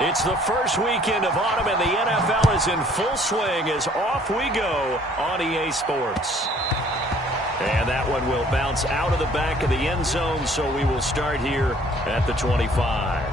It's the first weekend of autumn, and the NFL is in full swing as off we go on EA Sports. And that one will bounce out of the back of the end zone, so we will start here at the 25.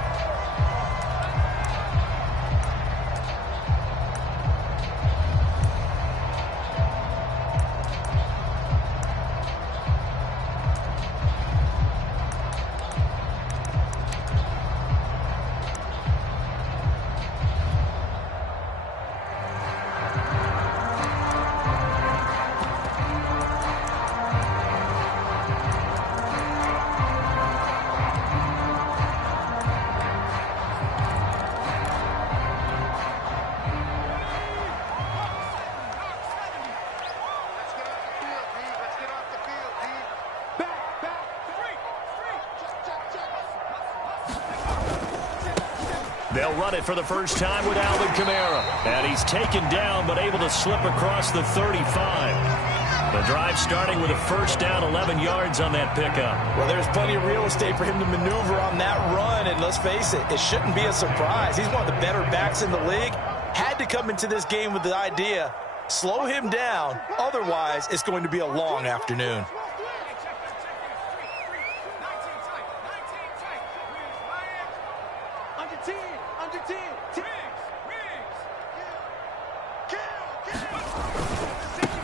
They'll run it for the first time with Alvin Kamara. And he's taken down but able to slip across the 35. The drive starting with a first down, 11 yards on that pickup. Well, there's plenty of real estate for him to maneuver on that run. And let's face it, it shouldn't be a surprise. He's one of the better backs in the league. Had to come into this game with the idea, slow him down. Otherwise, it's going to be a long afternoon.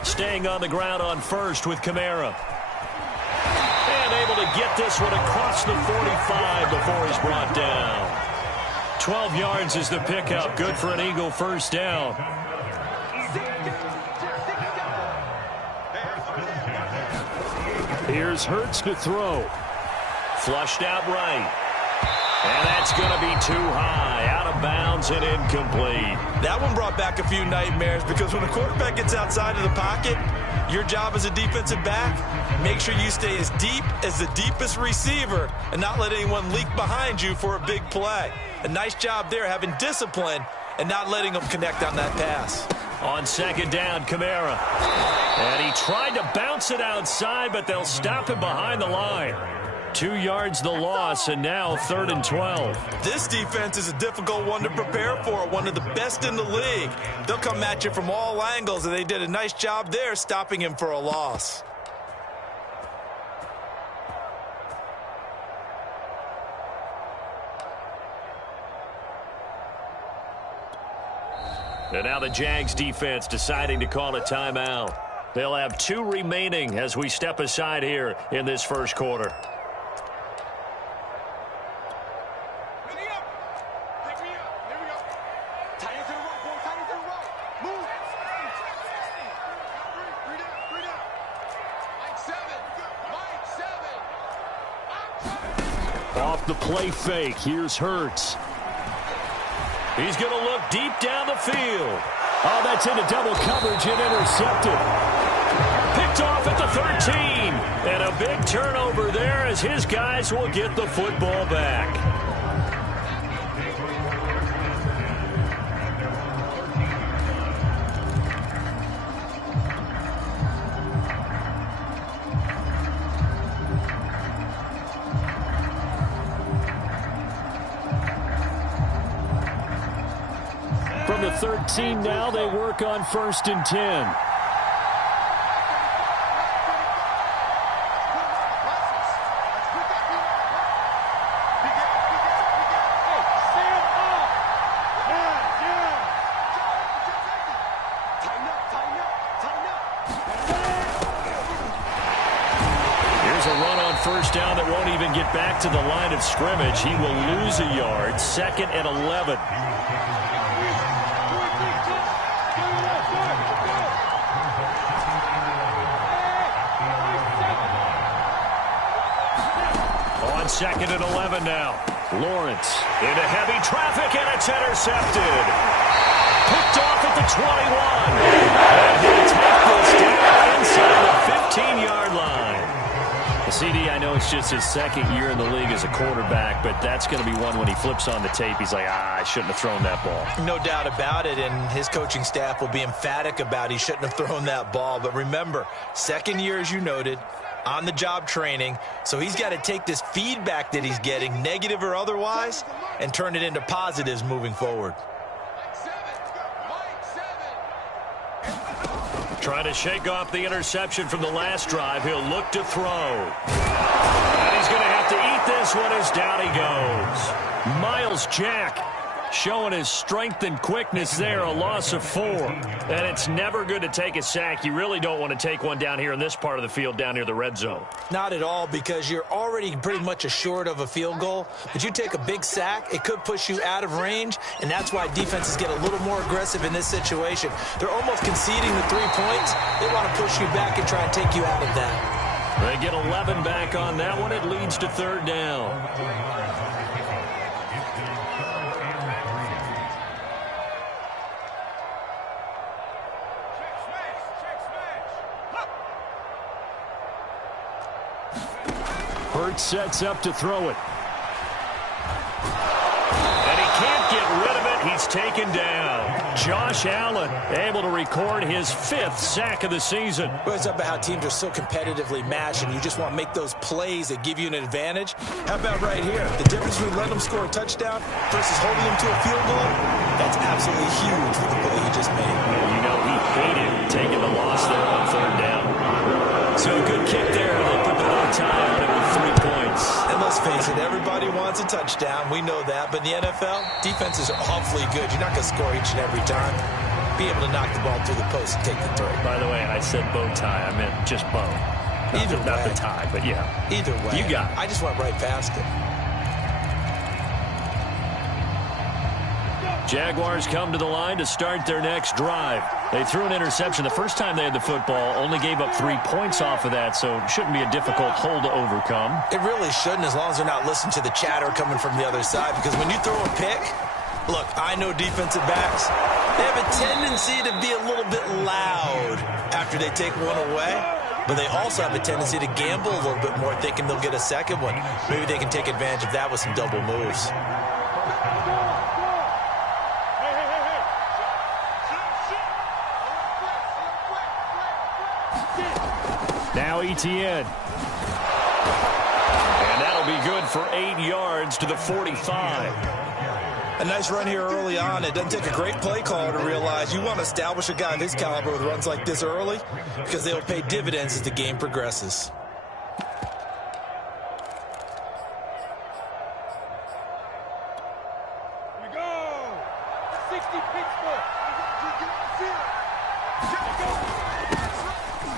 Staying on the ground on first with Kamara. And able to get this one across the 45 before he's brought down. 12 yards is the pickup. Good for an Eagle first down. Here's Hurts to throw. Flushed out right. And that's going to be too high, out of bounds and incomplete. That one brought back a few nightmares because when a quarterback gets outside of the pocket, your job as a defensive back, make sure you stay as deep as the deepest receiver and not let anyone leak behind you for a big play. A nice job there having discipline and not letting them connect on that pass. On second down, Kamara. And he tried to bounce it outside, but they'll stop him behind the line. 2 yards the loss, and now 3rd and 12. This defense is a difficult one to prepare for, one of the best in the league. They'll come at you from all angles, and they did a nice job there stopping him for a loss. And now the Jags defense deciding to call a timeout. They'll have 2 remaining as we step aside here in this first quarter. Off the play fake, here's Hurts. He's going to look deep down the field. Oh, that's into double coverage and intercepted. Picked off at the 13. And a big turnover there as his guys will get the football back. From the 13 now, they work on 1st and 10. Here's a run on first down that won't even get back to the line of scrimmage. He will lose a yard. 2nd and 11. On 2nd and 11 now. Lawrence into heavy traffic, and it's intercepted. Picked off at the 21. And he'll take this down inside the 15-yard line. CD, I know it's just his 2nd year in the league as a quarterback, but that's going to be one when he flips on the tape. He's like, I shouldn't have thrown that ball. No doubt about it, and his coaching staff will be emphatic about he shouldn't have thrown that ball. But remember, 2nd year, as you noted, on-the-job training, so he's got to take this feedback that he's getting, negative or otherwise, and turn it into positives moving forward. Trying to shake off the interception from the last drive. He'll look to throw. And he's going to have to eat this one as down he goes. Myles Jack showing his strength and quickness there, a loss of 4. And it's never good to take a sack. You really don't want to take one down here in this part of the field, down near the red zone. Not at all, because you're already pretty much assured of a field goal. But you take a big sack, it could push you out of range, and that's why defenses get a little more aggressive in this situation. They're almost conceding the 3 points. They want to push you back and try and take you out of that. They get 11 back on that one. It leads to 3rd down. Hurts sets up to throw it. And he can't get rid of it. He's taken down. Josh Allen able to record his 5th sack of the season. Well, it's about how teams are so competitively matched, and you just want to make those plays that give you an advantage. How about right here? The difference between letting them score a touchdown versus holding them to a field goal, that's absolutely huge for the play he just made. And you know he hated taking the loss there on 3rd down. So a good kick there. They put the bow tie on it with 3 points. And let's face it, everybody wants a touchdown. We know that. But in the NFL, defenses are awfully good. You're not going to score each and every time. Be able to knock the ball through the post and take the throw. By the way, I said bow tie. I meant just bow. Either way. Not the tie, but yeah. Either way. You got it. I just went right past it. Jaguars come to the line to start their next drive. They threw an interception the first time they had the football, only gave up 3 points off of that, so it shouldn't be a difficult hole to overcome. It really shouldn't, as long as they're not listening to the chatter coming from the other side, because when you throw a pick, look, I know defensive backs, they have a tendency to be a little bit loud after they take one away, but they also have a tendency to gamble a little bit more, thinking they'll get a second one. Maybe they can take advantage of that with some double moves. Now Etienne. And that'll be good for 8 yards to the 45. A nice run here early on. It doesn't take a great play caller to realize you want to establish a guy of his caliber with runs like this early, because they'll pay dividends as the game progresses. Here we go. 60 Pittsburgh.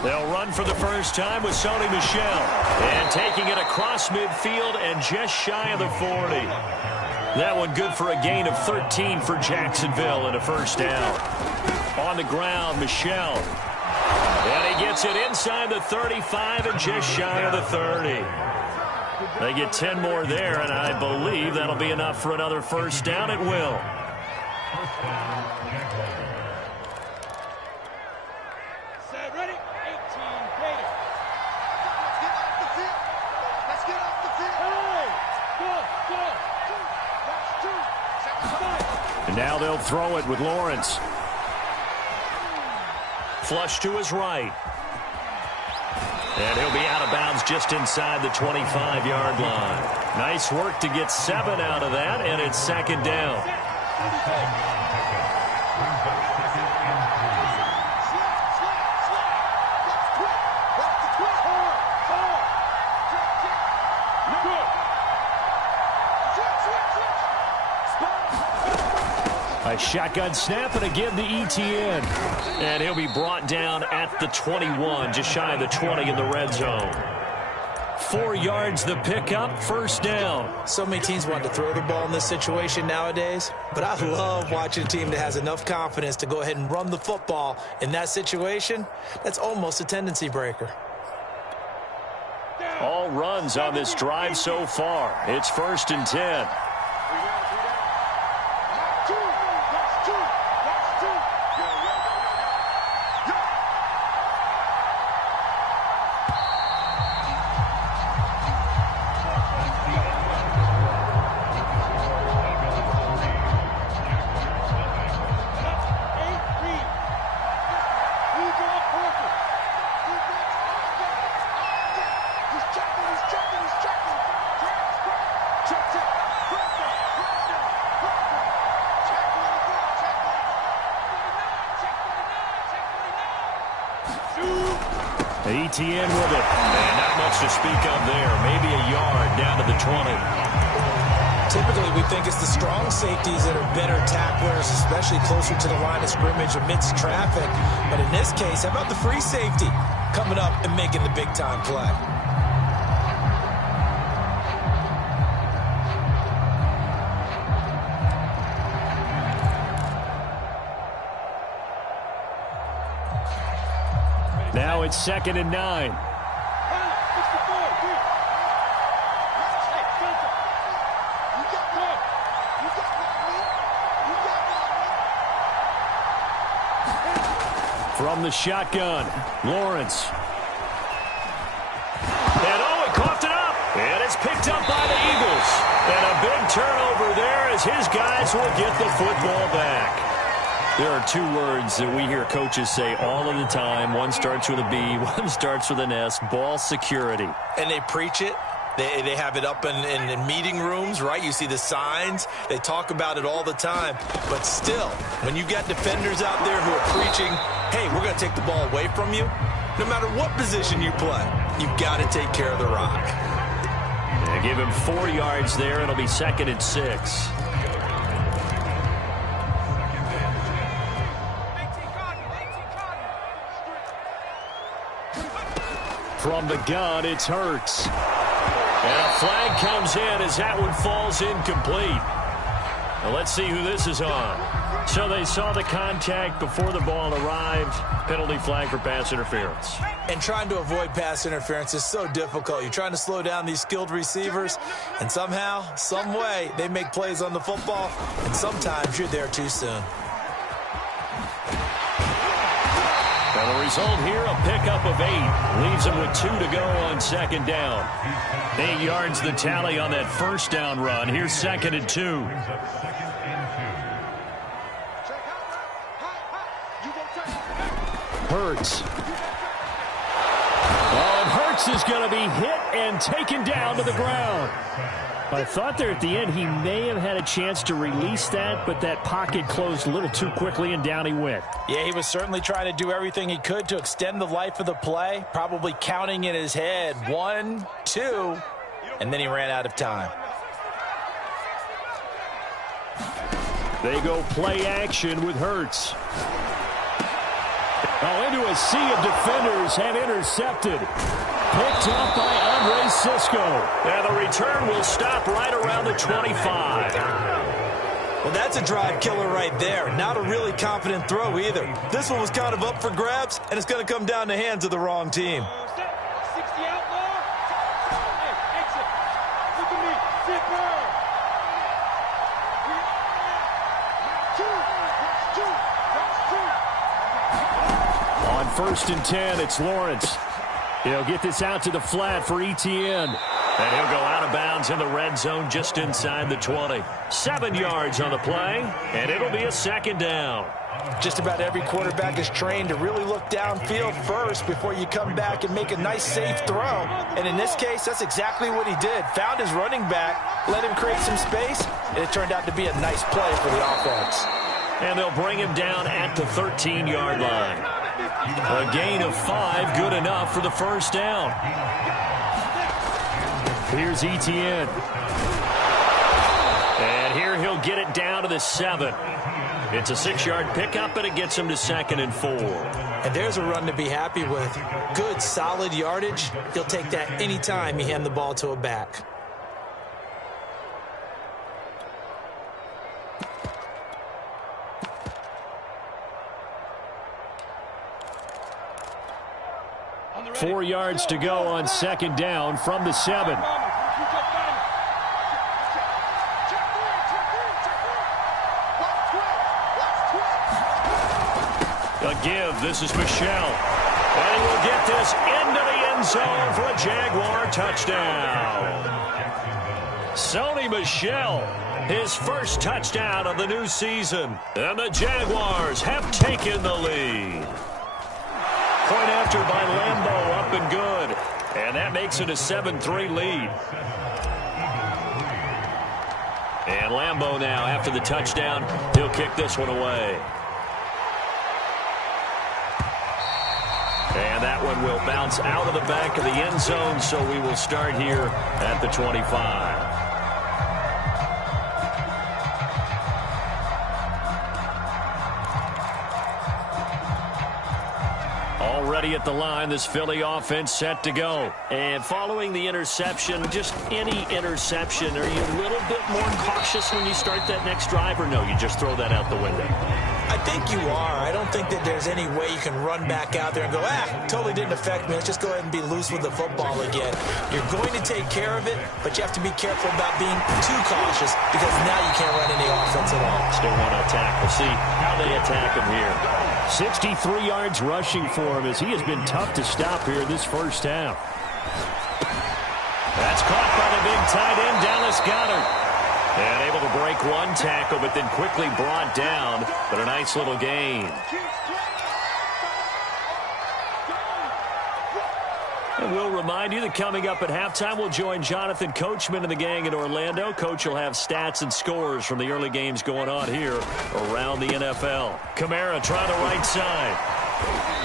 They'll run for the first time with Sony Michel. And taking it across midfield and just shy of the 40. That one good for a gain of 13 for Jacksonville and a 1st down. On the ground, Michel. And he gets it inside the 35 and just shy of the 30. They get 10 more there, and I believe that'll be enough for another 1st down. It will. Set, ready? 18, Gator. Let's get off the field. Hey, go. And now they'll throw it with Lawrence. Flush to his right. And he'll be out of bounds just inside the 25-yard line. Nice work to get 7 out of that, and it's 2nd down. A shotgun snap, and again to Etienne. And he'll be brought down at the 21, just shy of the 20 in the red zone. 4 yards the pickup, 1st down. So many teams want to throw the ball in this situation nowadays, but I love watching a team that has enough confidence to go ahead and run the football in that situation. That's almost a tendency breaker. All runs on this drive so far. It's 1st and 10. Etienne with it. And not much to speak of there. Maybe a yard down to the 20. Typically, we think it's the strong safeties that are better tacklers, especially closer to the line of scrimmage amidst traffic. But in this case, how about the free safety coming up and making the big-time play? Now it's 2nd and 9. From the shotgun, Lawrence. And he coughed it up. And it's picked up by the Eagles. And a big turnover there as his guys will get the football back. There are two words that we hear coaches say all of the time. One starts with a B, one starts with an S. Ball security. And they preach it. They have it up in meeting rooms, right? You see the signs. They talk about it all the time. But still, when you got defenders out there who are preaching, hey, we're going to take the ball away from you, no matter what position you play, you've got to take care of the rock. They give him 4 yards there. It'll be 2nd and 6. From the gun, it's Hurts. And a flag comes in as that one falls incomplete. Well, let's see who this is on. So they saw the contact before the ball arrived. Penalty flag for pass interference. And trying to avoid pass interference is so difficult. You're trying to slow down these skilled receivers, and somehow, some way, they make plays on the football, and sometimes you're there too soon. And the result here, a pickup of 8. Leaves them with 2 to go on 2nd down. 8 yards the tally on that first down run. Here's 2nd and 2. Hurts. Oh, and Hurts is going to be hit and taken down to the ground. I thought there at the end he may have had a chance to release that, but that pocket closed a little too quickly, and down he went. Yeah, he was certainly trying to do everything he could to extend the life of the play, probably counting in his head 1, 2, and then he ran out of time. They go play action with Hurts. Oh, into a sea of defenders and intercepted. Picked up by Andre Cisco. And the return will stop right around the 25. Well, that's a drive killer right there. Not a really confident throw either. This one was kind of up for grabs, and it's going to come down the hands of the wrong team. 60 outlaw. Hey, exit. Look at me. Zipper. On 1st and 10, it's Lawrence. He'll get this out to the flat for Etienne. And he'll go out of bounds in the red zone just inside the 20. 7 yards on the play, and it'll be a 2nd down. Just about every quarterback is trained to really look downfield first before you come back and make a nice, safe throw. And in this case, that's exactly what he did. Found his running back, let him create some space, and it turned out to be a nice play for the offense. And they'll bring him down at the 13-yard line. A gain of 5, good enough for the first down. Here's Etienne. And here he'll get it down to the 7. It's a 6-yard pickup, and it gets him to 2nd and 4. And there's a run to be happy with. Good, solid yardage. He'll take that anytime you hand the ball to a back. Four yards to go on 2nd down from the 7. A give. This is Michel. And he will get this into the end zone for a Jaguar touchdown. Sony Michel, his first touchdown of the new season. And the Jaguars have taken the lead. Point after by Lambeau, up and good. And that makes it a 7-3 lead. And Lambeau now, after the touchdown, he'll kick this one away. And that one will bounce out of the back of the end zone, so we will start here at the 25. Already at the line, this Philly offense set to go. And following the interception, just any interception, are you a little bit more cautious when you start that next drive, or no, you just throw that out the window? I think you are. I don't think that there's any way you can run back out there and go, totally didn't affect me. Let's just go ahead and be loose with the football again. You're going to take care of it, but you have to be careful about being too cautious because now you can't run any offense at all. Still want to attack. We'll see how they attack him here. 63 yards rushing for him as he has been tough to stop here this first half. That's caught by the big tight end, Dallas Goedert. And able to break one tackle, but then quickly brought down. But a nice little gain. And we'll remind you that coming up at halftime, we'll join Jonathan Coachman and the gang in Orlando. Coach will have stats and scores from the early games going on here around the NFL. Kamara trying the right side.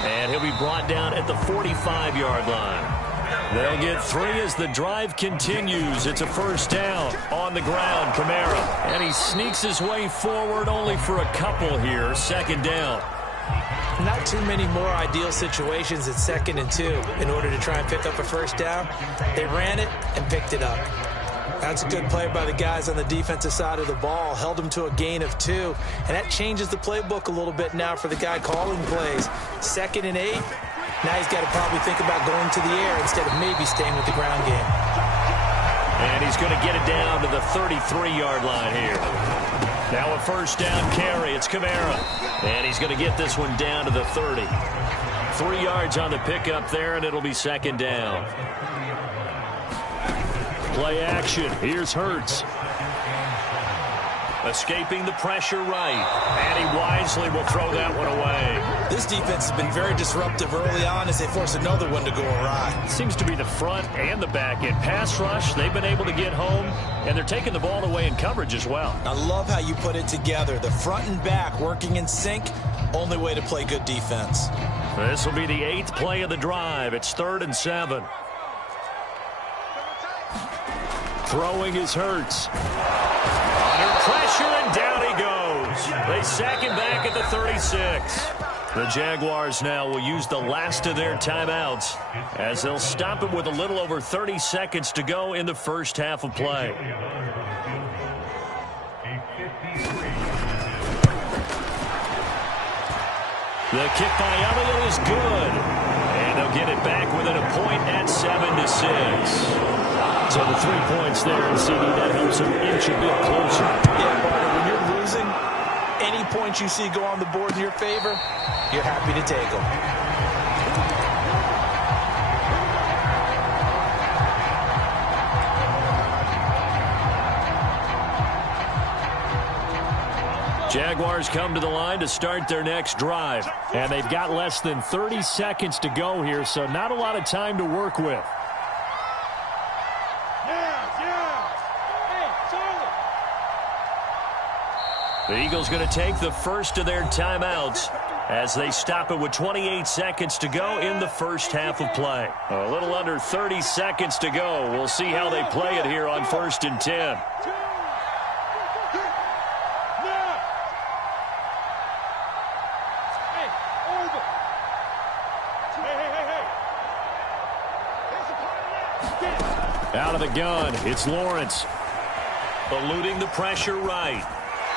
And he'll be brought down at the 45-yard line. They'll get 3 as the drive continues. It's a first down on the ground. Kamara. And he sneaks his way forward only for a couple here. Second down. Not too many more ideal situations at 2nd and 2 in order to try and pick up a first down. They ran it and picked it up. That's a good play by the guys on the defensive side of the ball. Held them to a gain of 2. And that changes the playbook a little bit now for the guy calling plays. 2nd and 8. Now he's got to probably think about going to the air instead of maybe staying with the ground game. And he's going to get it down to the 33-yard line here. Now a first down carry. It's Kamara. And he's going to get this one down to the 30. 3 yards on the pickup there, and it'll be second down. Play action. Here's Hurts. Escaping the pressure right. And he wisely will throw that one away. This defense has been very disruptive early on as they force another one to go awry. Seems to be the front and the back end. Pass rush, they've been able to get home, and they're taking the ball away in coverage as well. I love how you put it together. The front and back working in sync, only way to play good defense. This will be the 8th play of the drive. It's 3rd and 7. Throwing is Hurts. Under pressure, and down he goes. They sack him back at the 36. The Jaguars now will use the last of their timeouts as they'll stop him with a little over 30 seconds to go in the first half of play. The kick by Elliott is good. And they'll get it back within a point at 7-6. So the 3 points there, and CD, that helps them inch a bit closer. Yeah, Barter, when you're losing, any points you see go on the board in your favor, you're happy to take them. Jaguars come to the line to start their next drive. And they've got less than 30 seconds to go here, so not a lot of time to work with. The Eagles going to take the first of their timeouts as they stop it with 28 seconds to go in the first half of play. A little under 30 seconds to go. We'll see how they play it here on 1st and 10. Out of the gun, it's Lawrence. Eluding the pressure right.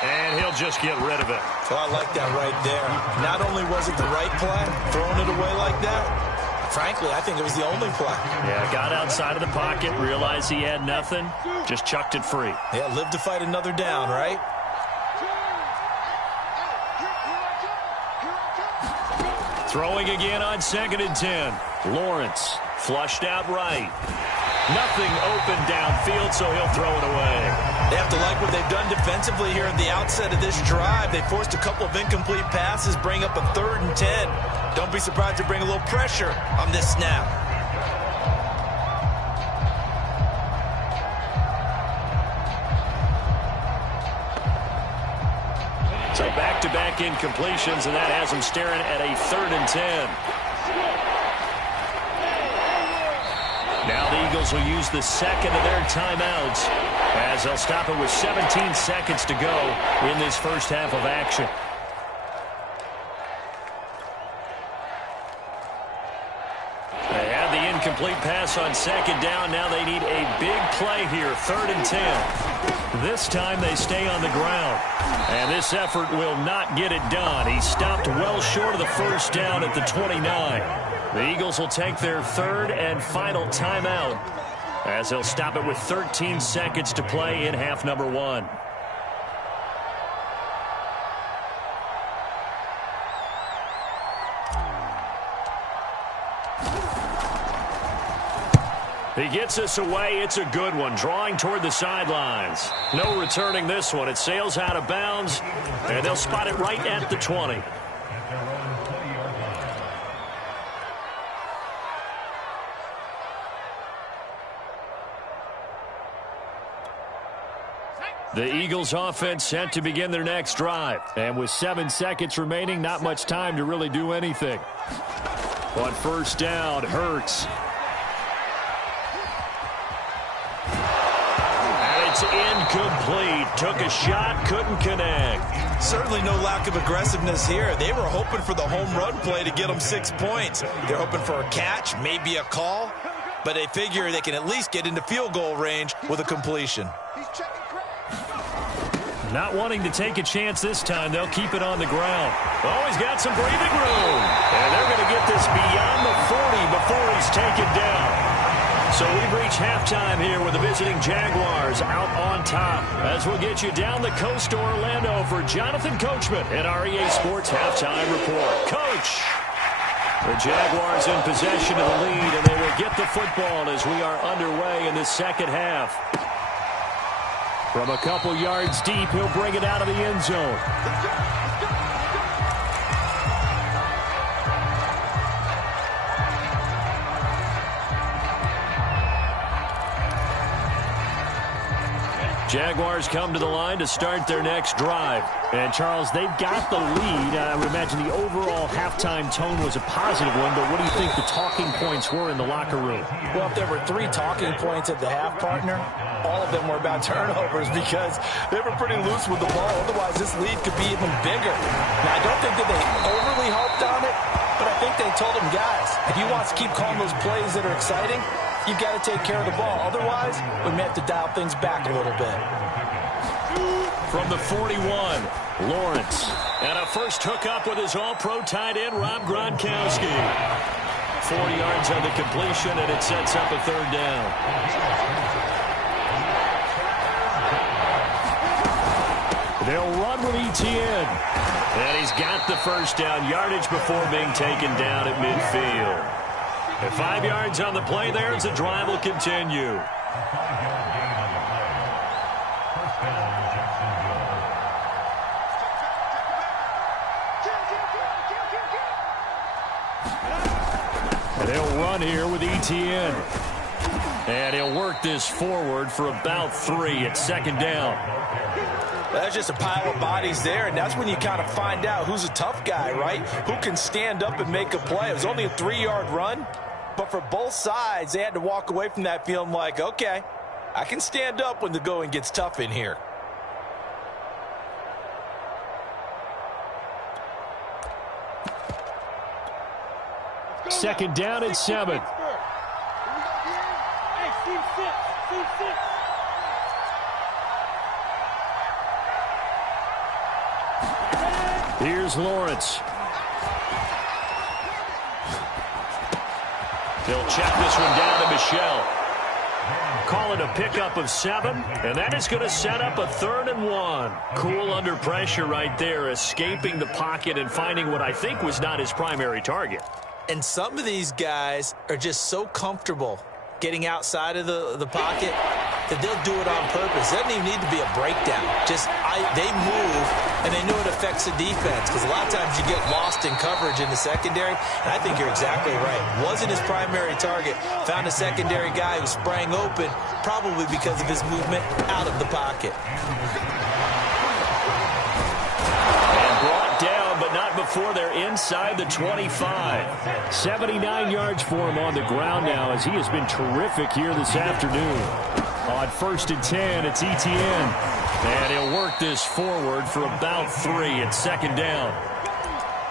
And he'll just get rid of it. Well, I like that right there. Not only was it the right play, throwing it away like that, frankly, I think it was the only play. Yeah, got outside of the pocket, realized he had nothing, just chucked it free. Yeah, live to fight another down, right? Throwing again on 2nd and 10. Lawrence flushed out right. Nothing open downfield, so he'll throw it away. They have to like what they've done defensively here at the outset of this drive. They forced a couple of incomplete passes, bring up a 3rd and 10. Don't be surprised to bring a little pressure on this snap. So back-to-back incompletions, and that has them staring at a 3rd and 10. Eagles will use the second of their timeouts as they'll stop it with 17 seconds to go in this first half of action. They had the incomplete pass on second down. Now they need a big play here, 3rd and 10. This time they stay on the ground. And this effort will not get it done. He stopped well short of the first down at the 29. The Eagles will take their 3rd and final timeout as they'll stop it with 13 seconds to play in half number 1. He gets us away. It's a good one. Drawing toward the sidelines. No returning this one. It sails out of bounds, and they'll spot it right at the 20. The Eagles offense set to begin their next drive. And with 7 seconds remaining, not much time to really do anything. On first down, Hurts. It's incomplete. Took a shot, couldn't connect. Certainly no lack of aggressiveness here. They were hoping for the home run play to get them 6 points. They're hoping for a catch, maybe a call, but they figure they can at least get into field goal range with a completion. Not wanting to take a chance this time, they'll keep it on the ground. Oh, he's got some breathing room. And they're going to get this beyond the 40 before he's taken down. So we've reached halftime here with the visiting Jaguars out on top. As we'll get you down the coast to Orlando for Jonathan Coachman at our EA Sports Halftime Report. Coach! The Jaguars in possession of the lead, and they will get the football as we are underway in the second half. From a couple yards deep, he'll bring it out of the end zone. Jaguars come to the line to start their next drive. And, Charles, they've got the lead. I would imagine the overall halftime tone was a positive one, but what do you think the talking points were in the locker room? Well, if there were 3 talking points at the half, partner, all of them were about turnovers because they were pretty loose with the ball. Otherwise, this lead could be even bigger. Now, I don't think that they overly harped on it, but I think they told them, guys, if you want to keep calling those plays that are exciting, you've got to take care of the ball. Otherwise, we may have to dial things back a little bit. From the 41, Lawrence. And a first hookup with his all-pro tight end, Rob Gronkowski. 4 yards on the completion, and it sets up a 3rd down. They'll run with Etienne. And he's got the first down, yardage before being taken down at midfield. And 5 yards on the play there as the drive will continue. And they'll run here with Etienne. And he'll work this forward for about 3 at 2nd down. That's just a pile of bodies there, and that's when you kind of find out who's a tough guy, right? Who can stand up and make a play. It was only a 3-yard run, but for both sides, they had to walk away from that feeling like, okay, I can stand up when the going gets tough in here. Second down and 7. Hey, team 6. Team 6. Here's Lawrence. They'll check this one down to Michel. Call it a pickup of 7, and that is going to set up a 3rd and 1. Cool under pressure right there, escaping the pocket and finding what I think was not his primary target. And some of these guys are just so comfortable getting outside of the pocket that they'll do it on purpose. It doesn't even need to be a breakdown. Just they move, and they know it affects the defense because a lot of times you get lost in coverage in the secondary, and I think you're exactly right. Wasn't his primary target. Found a secondary guy who sprang open, probably because of his movement out of the pocket. And brought down, but not before before they're inside the 25. 79 yards for him on the ground now as he has been terrific here this afternoon. On 1st and 10, it's Etienne. And he'll work this forward for about 3 at 2nd down.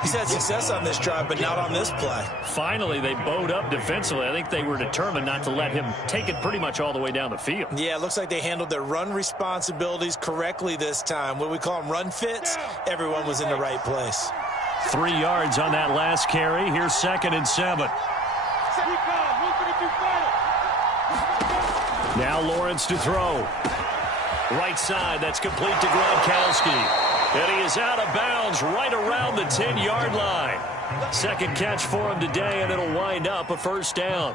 He's had success on this drive, but not on this play. Finally, they bowed up defensively. I think they were determined not to let him take it pretty much all the way down the field. Yeah, it looks like they handled their run responsibilities correctly this time. What we call them run fits, everyone was in the right place. 3 yards on that last carry. Here's 2nd and 7. Now Lawrence to throw. Right side, that's complete to Gronkowski. And he is out of bounds right around the 10-yard line. Second catch for him today, and it'll wind up a 1st down.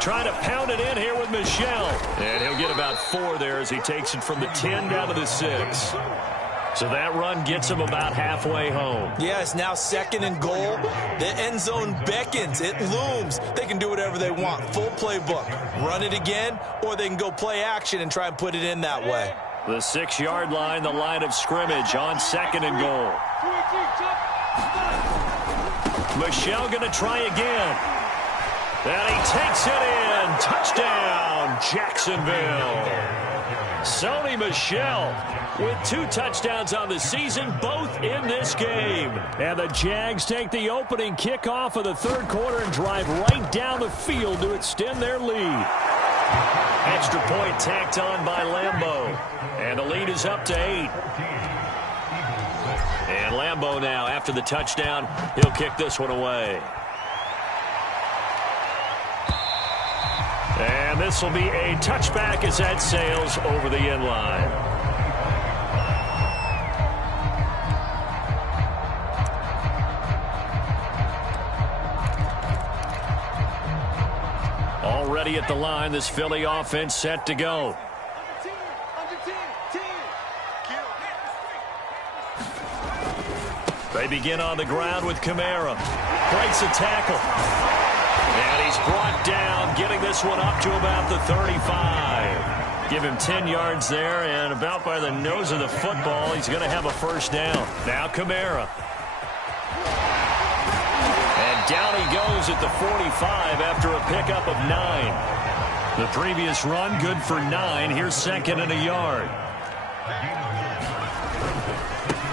Trying to pound it in here with Michel. And he'll get about 4 there as he takes it from the 10 down to the 6. So that run gets him about halfway home. Yeah, it's now 2nd and goal. The end zone beckons. It looms. They can do whatever they want. Full playbook. Run it again, or they can go play action and try and put it in that way. The 6-yard line, the line of scrimmage on 2nd and goal. Michel going to try again. And he takes it in. Touchdown, Jacksonville. Sony Michel with 2 touchdowns on the season, both in this game. And the Jags take the opening kickoff of the 3rd quarter and drive right down the field to extend their lead. Extra point tacked on by Lambeau. And the lead is up to 8. And Lambeau now, after the touchdown, he'll kick this one away. And this will be a touchback as that sails over the end line. Already at the line, this Philly offense set to go. They begin on the ground with Kamara. Breaks a tackle. And he's brought down, getting this one up to about the 35. Give him 10 yards there, and about by the nose of the football, he's going to have a 1st down. Now Kamara. And down he goes at the 45 after a pickup of 9. The previous run, good for 9. Here's 2nd and a yard.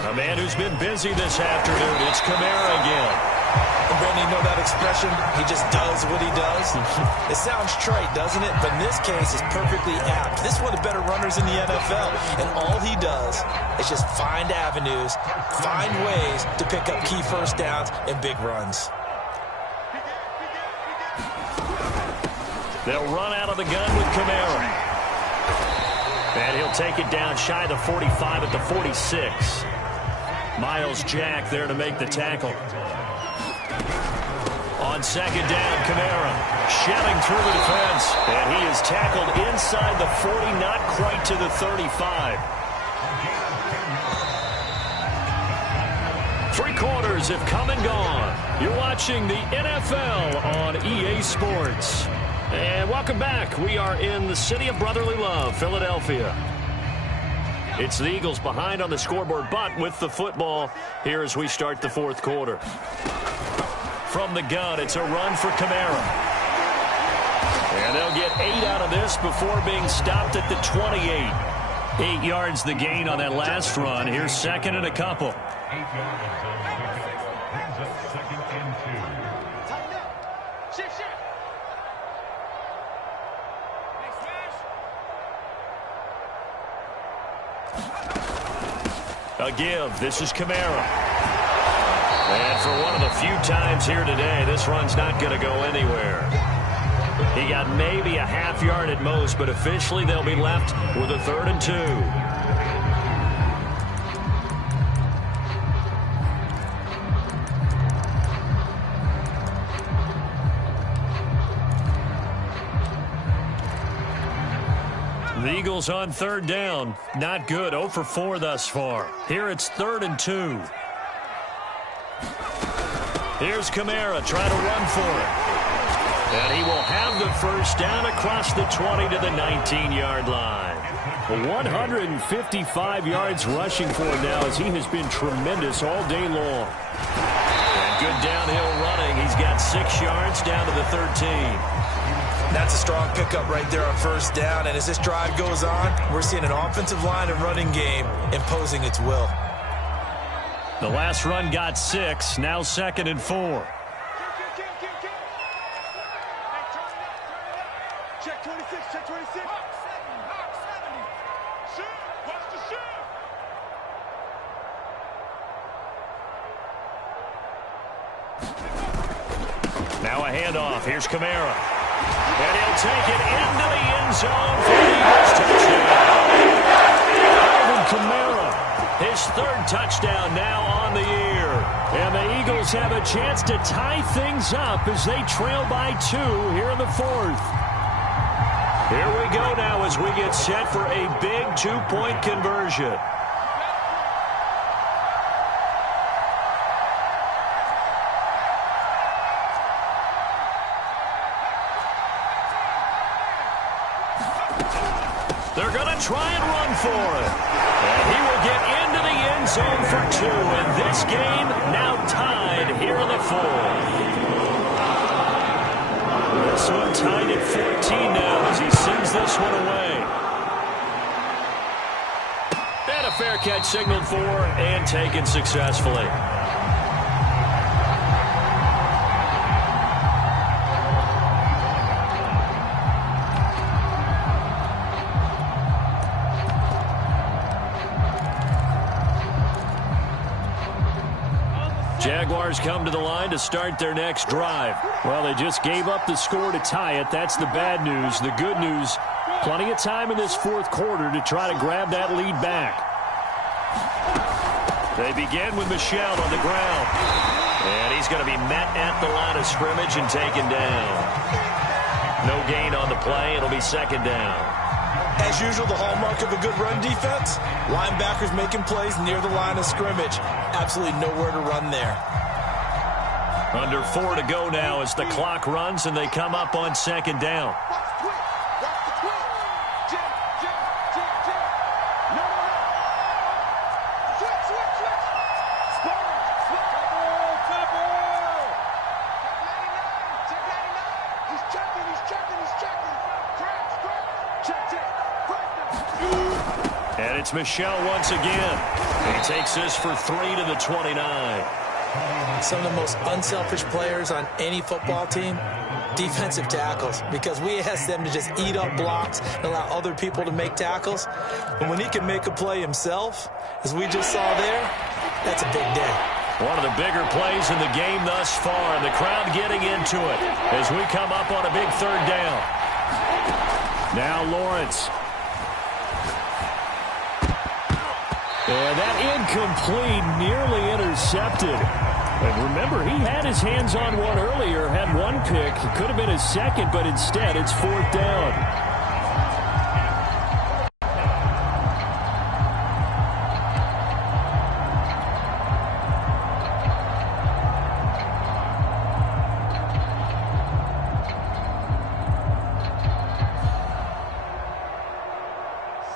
A man who's been busy this afternoon, it's Kamara again. And Brandon, you know that expression? He just does what he does. It sounds trite, doesn't it? But in this case, it's perfectly apt. This is one of the better runners in the NFL. And all he does is just find avenues, find ways to pick up key 1st downs and big runs. They'll run out of the gun with Kamara. And he'll take it down shy of the 45 at the 46. Myles Jack there to make the tackle. On 2nd down, Kamara shelling through the defense. And he is tackled inside the 40, not quite to the 35. 3 quarters have come and gone. You're watching the NFL on EA Sports. And welcome back. We are in the city of brotherly love, Philadelphia. It's the Eagles behind on the scoreboard, but with the football here as we start the 4th quarter. From the gun, it's a run for Kamara. And they'll get 8 out of this before being stopped at the 28. 8 yards the gain on that last run. Here's 2nd and a couple. A give. This is Kamara. And for one of the few times here today, this run's not going to go anywhere. He got maybe a half yard at most, but officially they'll be left with a 3rd and 2. The Eagles on 3rd down. Not good. 0 for 4 thus far. Here it's 3rd and 2. Here's Kamara trying to run for it. And he will have the first down across the 20 to the 19-yard line. 155 yards rushing for him now as he has been tremendous all day long. And good downhill running. He's got 6 yards down to the 13. That's a strong pickup right there on first down. And as this drive goes on, we're seeing an offensive line and running game imposing its will. The last run got 6. Now 2nd and 4. Check 26, check 26. Hawk 70. Shoot, watch the shoot. Now a handoff. Here's Kamara. And he'll take it into the end zone for the Eagles touchdown. Alvin Kamara, his 3rd touchdown now on the year. And the Eagles have a chance to tie things up as they trail by 2 here in the 4th. Here we go now as we get set for a big 2-point conversion. They're going to try and run for it. And he will get into the end zone for 2. And this game now tied here in the 4th. This one tied at 14 now as he sends this one away. And a fair catch signaled for and taken successfully. Jaguars come to the line to start their next drive. Well, they just gave up the score to tie it. That's the bad news. The good news, plenty of time in this 4th quarter to try to grab that lead back. They begin with Michel on the ground. And he's going to be met at the line of scrimmage and taken down. No gain on the play. It'll be 2nd down. As usual, the hallmark of a good run defense, linebackers making plays near the line of scrimmage. Absolutely nowhere to run there. Under 4 to go now as the clock runs and they come up on 2nd down. And it's Michel once again. He takes this for 3 to the 29. Some of the most unselfish players on any football team, defensive tackles, because we ask them to just eat up blocks and allow other people to make tackles. And when he can make a play himself, as we just saw there, that's a big day. One of the bigger plays in the game thus far, and the crowd getting into it as we come up on a big 3rd down. Now Lawrence. And that incomplete, nearly intercepted. And remember, he had his hands on one earlier, had one pick. It could have been his 2nd, but instead it's 4th down.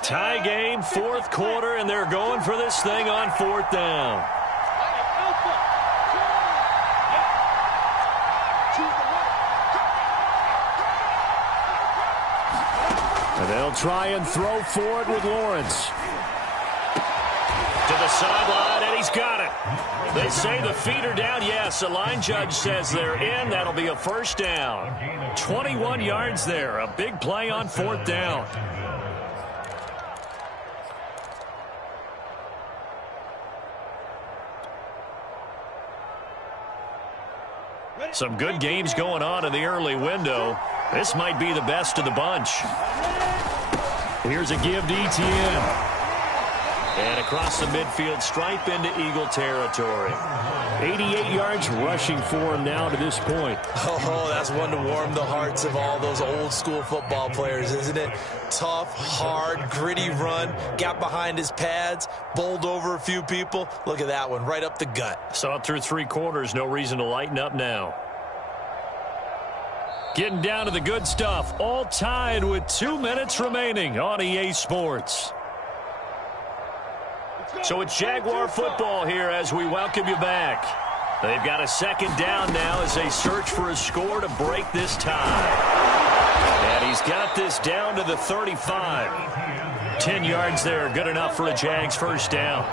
Tie game, 4th quarter, and they're going for this thing on 4th down. And they'll try and throw for it with Lawrence. To the sideline, and he's got it. They say the feet are down. Yes, the line judge says they're in. That'll be a 1st down. 21 yards there. A big play on 4th down. Some good games going on in the early window. This might be the best of the bunch. Here's a give to Etienne. And across the midfield stripe into Eagle territory. 88 yards rushing for him now to this point. Oh, that's one to warm the hearts of all those old school football players, isn't it? Tough, hard, gritty run. Got behind his pads, bowled over a few people. Look at that one, right up the gut. Saw it through 3 quarters. No reason to lighten up now. Getting down to the good stuff, all tied with 2 minutes remaining on EA Sports. So it's Jaguar football here as we welcome you back. They've got a second down now as they search for a score to break this tie. And he's got this down to the 35. 10 yards there, good enough for a Jags first down.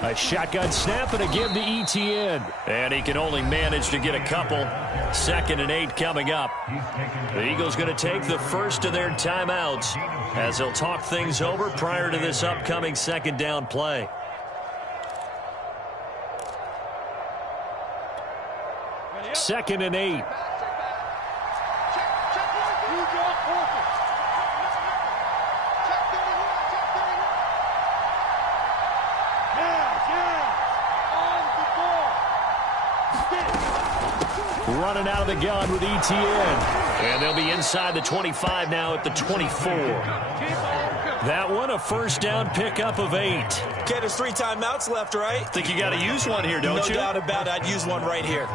A shotgun snap and a give to ETN. And he can only manage to get a couple. 2nd and 8 coming up. The Eagles going to take the first of their timeouts as they'll talk things over prior to this upcoming second down play. Second and 8. Running out of the gun with ETN. And they'll be inside the 25 now at the 24. That one, a first down pickup of 8. Okay, there's 3 timeouts left, right? Think you got to use one here, don't you? No doubt about it. I'd use one right here.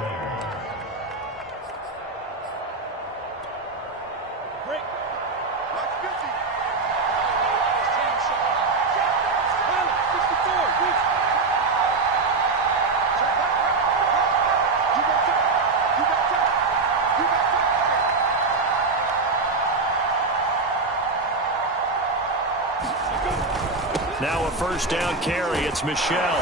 Now a first down carry. It's Michel.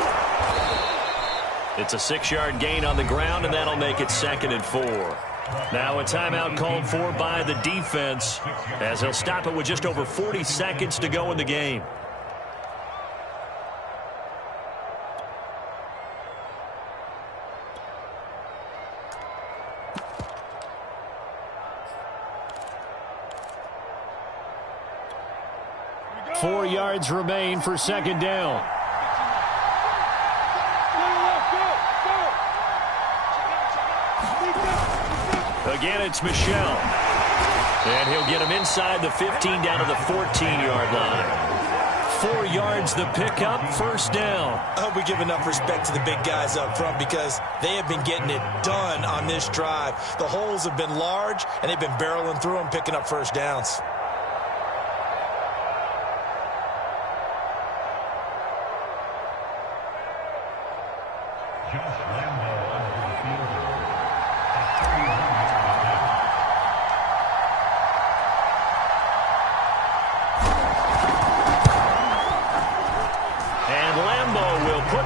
It's a 6-yard gain on the ground, and that'll make it 2nd and 4. Now a timeout called for by the defense as they'll stop it with just over 40 seconds to go in the game. Four yards remain for second down. Again, it's Michel. And he'll get him inside the 15 down to the 14-yard line. 4 yards the pickup, first down. I hope we give enough respect to the big guys up front because they have been getting it done on this drive. The holes have been large, and they've been barreling through them, picking up first downs.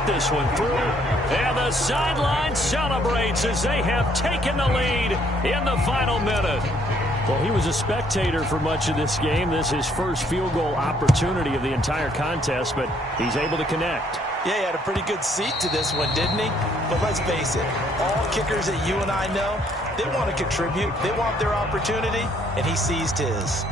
This one through, and the sideline celebrates as they have taken the lead in the final minute. Well, he was a spectator for much of this game. This is his first field goal opportunity of the entire contest, but he's able to connect. Yeah, he had a pretty good seat to this one, didn't he? But let's face it, all kickers that you and I know, they want to contribute. They want their opportunity, and he seized his.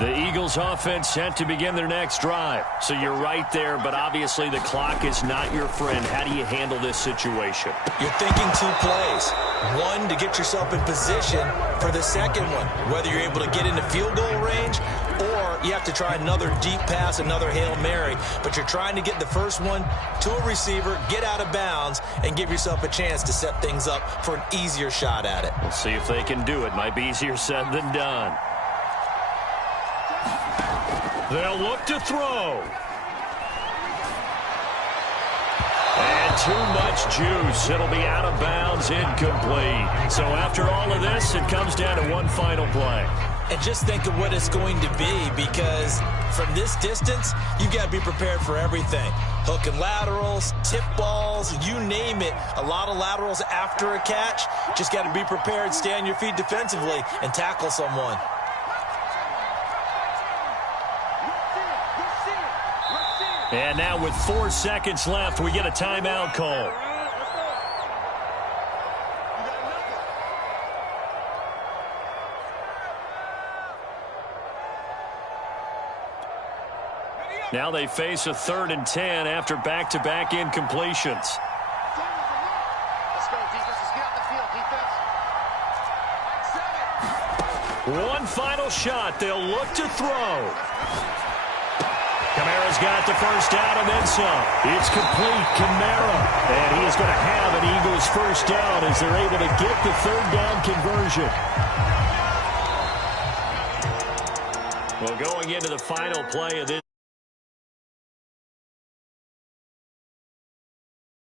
The Eagles offense set to begin their next drive. So you're right there, but obviously the clock is not your friend. How do you handle this situation? You're thinking 2 plays. One, to get yourself in position for the second one, whether you're able to get into field goal range or you have to try another deep pass, another Hail Mary. But you're trying to get the first one to a receiver, get out of bounds, and give yourself a chance to set things up for an easier shot at it. We'll see if they can do it. Might be easier said than done. They'll look to throw. And too much juice. It'll be out of bounds, incomplete. So after all of this, it comes down to one final play. And just think of what it's going to be, because from this distance, you've got to be prepared for everything. Hook and laterals, tip balls, you name it. A lot of laterals after a catch. Just got to be prepared, stay on your feet defensively, and tackle someone. And now with 4 seconds left, we get a timeout call. Now they face a 3rd and 10 after back-to-back incompletions. Let's go, defense. Let's get out the field, defense. One final shot. They'll look to throw. Kamara's got the first down and then some. It's complete. Kamara. And he is going to have an Eagles first down as they're able to get the 3rd down conversion. Well, going into the final play of this